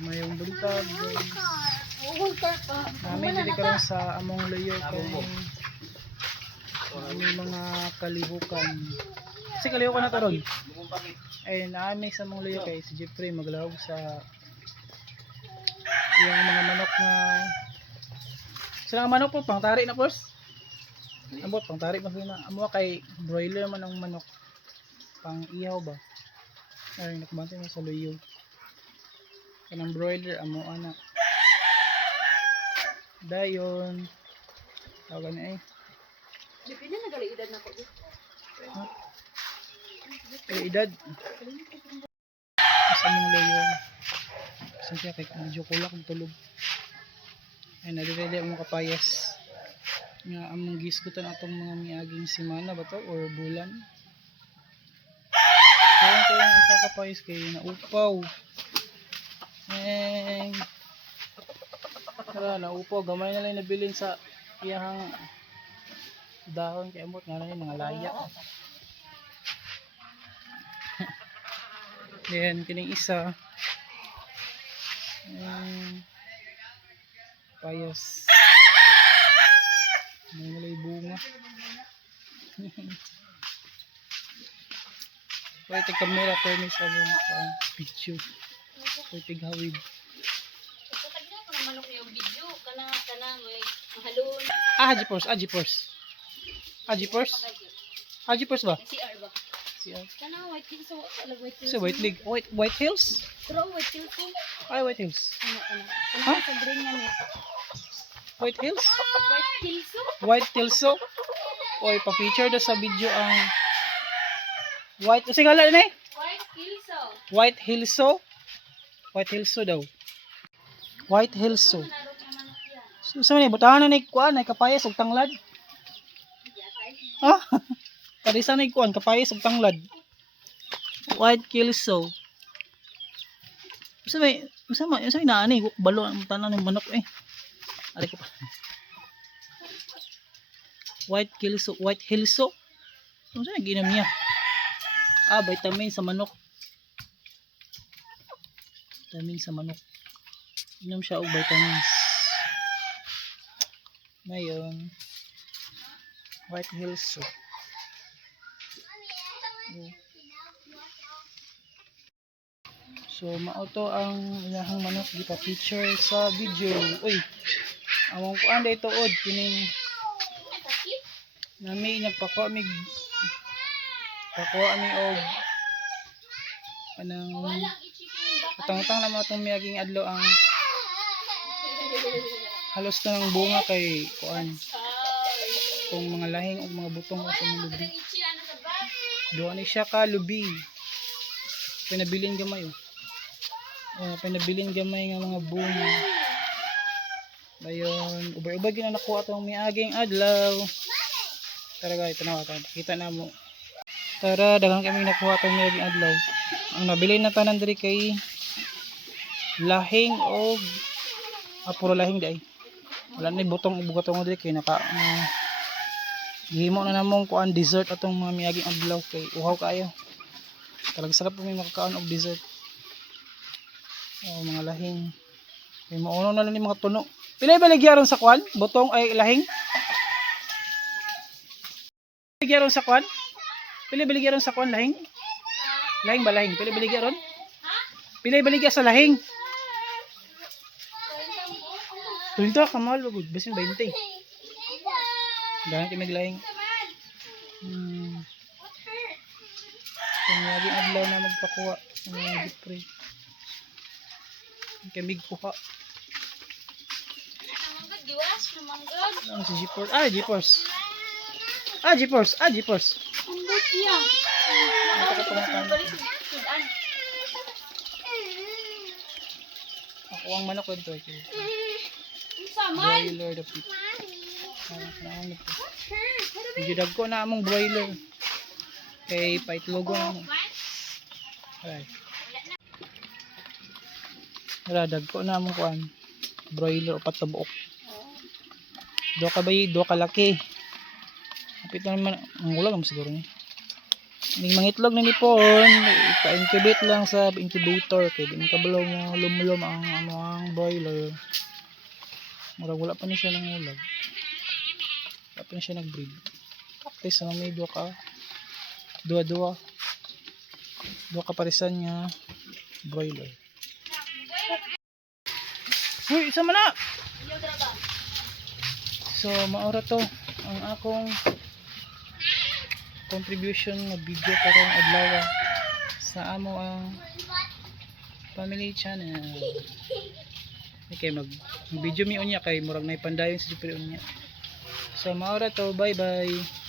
Mayong buntag. Namin dili karon sa among layo kay may mga kalihukan. Kasi kalihukan na to ron. Ay naami sa among layo kay si Jeffrey maglahog sa yung mga manok na sila nga manok po pangtari na pos. Ambot pangtari pa na. Amo kay broiler man ang manok. Pang ihaw ba? Ay nakabantay mo sa layo. Kanang broiler amo ana. Dayon. Tawagan na eh. Depende na gali edad na ko. Ha? Kaya edad. Sa mong layo. Siyempre kay medyo kulak ang tulog. Ay nadidili ang kapayas. Nga among gisgutan atong mga miaging semana ba to or bulan. Kaya kaya isa kapayas kay naupaw. Tara, naupo, gamay na lang nabilin sa iyang dahon kay amot nga lang mga laya. Yan, kining isa. Payas. May nalay bunga. Pwede kamera permis sa picture. Pwede hawid. Manok yung video kana may mahalon. Haji Pors ba? CR ba? CR. Kana white hills so white hills. So White Hills? Pero white hills ko. Ay White Hills. Ano? Ha? Sa green nga ni. White Hills? White hills so. White Hills. Oy, pa-feature daw sa video ang White. Kasi gala na eh. White hills so. White Hills. White Hills daw. White Hills. So sa man butahan na ni kuan ay kapayas ug tanglad. Ha? Kadisa na kuan kapayas ug tanglad. White Hills. Sa may naani balo ang tanan ng manok eh. Ari ko pa. White Hills. Ano sa ginam niya? Vitamin sa manok. Vitamin sa manok. Inom siya og vitamins. Ngayon, White Hills. So, mao to ang ilahang manok gipa-feature sa video. Uy, among kuan day tuod kining nami nagpakuha mi og anang utang-utang naman itong miyaging adlaw ang halos na ng bunga kay kuan itong mga lahing o mga butong o mga lubi doon ni siya ka lubi pinabilin gamay pinabilin gamay nga mga bunga dayon ubay-ubay gina nakuha itong miyaging adlaw. Tara guys, tanawa tayo kita na mo. Tara, daghang kami nakuha itong miyaging adlaw. Ang nabilin na tanan diri kay lahing o puro lahing day. Wala na butong bugatong diri kay naka gihimo na namong kuan dessert atong mga miyaging adlaw kay uhaw kaayo. Talaga sarap po may makakaon og dessert. Mga lahing. Kay mauno na lang ni mga tuno. Pilay baligyaron sa kuan? Butong ay lahing. Baligyaron sa kuan? Pilay baligyaron sa kuan lahing? Lahing ba lahing? Pilay baligyaron? Pilay baligya sa lahing. 20 kamal wag basin 20. Dahil kay maglahing. Kung lagi adlaw na magpakuha ng mga Jeffrey. Kay migkuha. Namanggad giwas, namanggad. Ano si Jeepers? Jeepers. Ambot iya. Ako ang manok ko ito. Saman. Broiler the pit. Medyo dagko na among broiler. Kay paitlogo na mo. Ay. Wala, dagko na among kuan. Broiler o patabuok. Do ka laki. Kapit na naman, ang ulang naman siguro niya. Ning mangitlog na nipon, ipa-incubate lang sa incubator kay di man kabalo mo lumulom ang ang broiler. Murag wala pa ni siya nangulag. Wala pa ni siya nag-breed. Practice na may duwa ka parisan nga broiler. Uy, isa man na. So, maura to ang akong contribution nga video karong adlaw sa amo ang family channel. Okay, mag video mi unya kay murag na ipandayon sa super unya. So, maura to. Bye-bye.